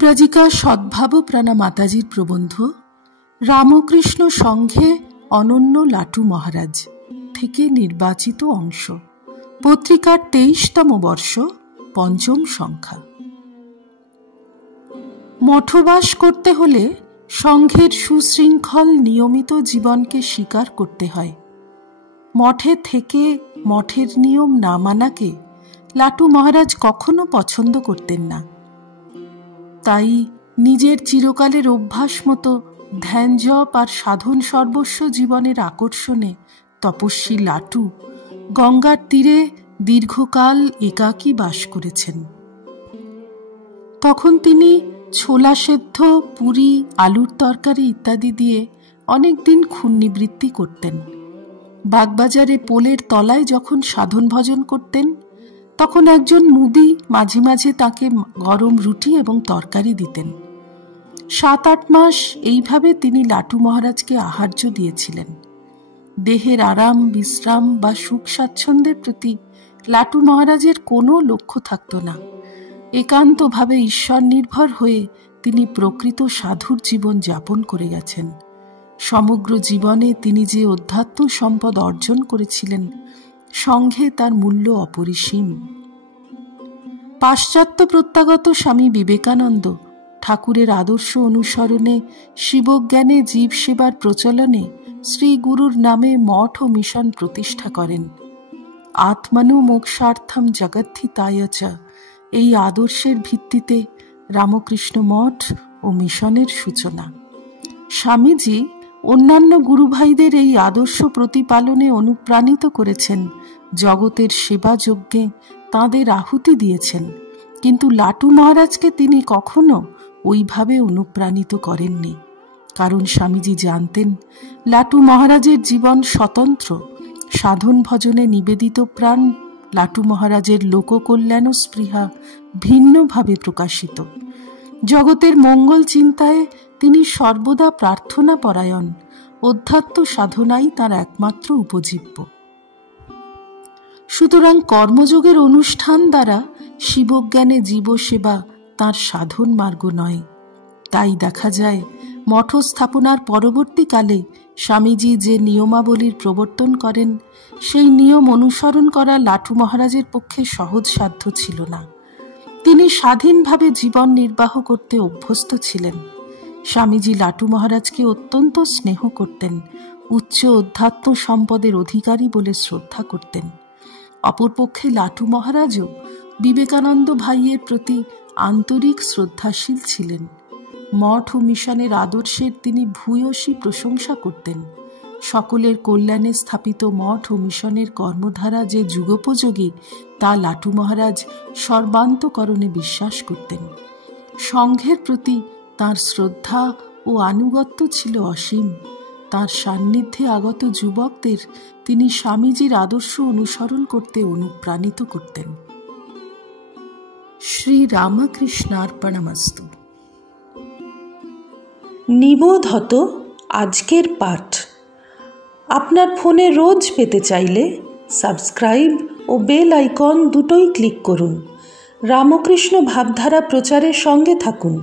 পরিব্রাজিকা সদ্ভাবপ্রাণা মাতাজির প্রবন্ধ রামকৃষ্ণ সংঘে অনন্য লাটু মহারাজ থেকে নির্বাচিত অংশ, পত্রিকার 23তম বর্ষ, 5ম সংখ্যা। মঠবাস করতে হলে সংঘের সুশৃঙ্খল নিয়মিত জীবনকে স্বীকার করতে হয়। মঠে থেকে মঠের নিয়ম না মানাকে লাটু মহারাজ কখনো পছন্দ করতেন না। তাই নিজের চিরকালের অভ্যাস মতো ধ্যান জপ আর সাধন সর্বস্ব জীবনের আকর্ষণে তপস্বী লাটু গঙ্গার তীরে দীর্ঘকাল একাকী বাস করেছেন। তখন তিনি ছোলা সেদ্ধ, পুরি, আলুর তরকারি ইত্যাদি দিয়ে অনেকদিন ক্ষুণ্ণিবৃত্তি করতেন। বাগবাজারে পোলের তলায় যখন সাধন ভজন করতেন, তখন একজন মুদি মাঝে মাঝে তাকে গরম রুটি এবং তরকারি দিতেন। 7-8 মাস এইভাবে তিনি লাটু মহারাজকে আহার্য দিয়েছিলেন। দেহের আরাম, বিশ্রাম বা সুখ স্বাচ্ছন্দ্যের প্রতি লাটু মহারাজের কোনো লক্ষ্য থাকত না। একান্তভাবে ঈশ্বর নির্ভর হয়ে তিনি প্রকৃত সাধুর জীবন যাপন করে গেছেন। সমগ্র জীবনে তিনি যে অধ্যাত্ম সম্পদ অর্জন করেছিলেন, সংঘে তার মূল্য অপরিসীম। পাশ্চাত্য প্রত্যাগত স্বামী বিবেকানন্দ ঠাকুরের আদর্শ অনুসরণে শিবজ্ঞানে জীব সেবার প্রচলনে শ্রী গুরুর নামে মঠ ও মিশন প্রতিষ্ঠা করেন। আত্মানু মোক্ষার্থম জগদ্ধিতায় চ, এই আদর্শের ভিত্তিতে রামকৃষ্ণ মঠ ও মিশনের সূচনা। স্বামীজি অন্যান্য গুরুভাইদের এই আদর্শ প্রতিপালনে অনুপ্রাণিত করেছেন, জগতের সেবা যজ্ঞে তাঁদের আহুতি দিয়েছেন, কিন্তু লাটু মহারাজকে তিনি কখনো ওইভাবে অনুপ্রাণিত করেননি। কারণ স্বামীজি জানতেন লাটু মহারাজের জীবন স্বতন্ত্র। সাধন ভজনে নিবেদিত প্রাণ লাটু মহারাজের লোককল্যাণ ও স্পৃহা ভিন্নভাবে প্রকাশিত। জগতের মঙ্গল চিন্তায় তিনি সর্বদা প্রার্থনা পরায়ণ। অধ্যাত্ম সাধনাই তার একমাত্র উপজীব্য। সুতরাং কর্মযোগের অনুষ্ঠান দ্বারা শিবজ্ঞানে জীবসেবা তাঁর সাধন মার্গ নয়। তাই দেখা যায় মঠ স্থাপনার পরবর্তীকালে স্বামীজি যে নিয়মাবলীর প্রবর্তন করেন, সেই নিয়ম অনুসরণ করা লাটু মহারাজের পক্ষে সহজসাধ্য ছিল না। তিনি স্বাধীনভাবে জীবন নির্বাহ করতে অভ্যস্ত ছিলেন। স্বামীজি লাটু মহারাজকে অত্যন্ত স্নেহ করতেন, উচ্চ অধ্যাত্ম সম্পদের অধিকারী বলে শ্রদ্ধা করতেন। অপরপক্ষে লাটু মহারাজও বিবেকানন্দ ভাইয়ের প্রতি আন্তরিক শ্রদ্ধাশীল ছিলেন। মঠ ও মিশনের আদর্শের তিনি ভূয়সী প্রশংসা করতেন। সকলের কল্যাণে স্থাপিত মঠ ও মিশনের কর্মধারা যে যুগোপযোগী, তা লাটু মহারাজ সর্বান্তকরণে বিশ্বাস করতেন। সংঘের প্রতি তাঁর শ্রদ্ধা ও আনুগত্য ছিল অসীম। তাঁর সান্নিধ্যে আগত যুবকদের তিনি স্বামীজির আদর্শ অনুসরণ করতে অনুপ্রাণিত করতেন। শ্রী রামকৃষ্ণার্পণমস্তু। নিবোধত আজকের পাঠ আপনার ফোনে রোজ পেতে চাইলে সাবস্ক্রাইব ও বেল আইকন দুটোই ক্লিক করুন। রামকৃষ্ণ ভাবধারা প্রচারের সঙ্গে থাকুন।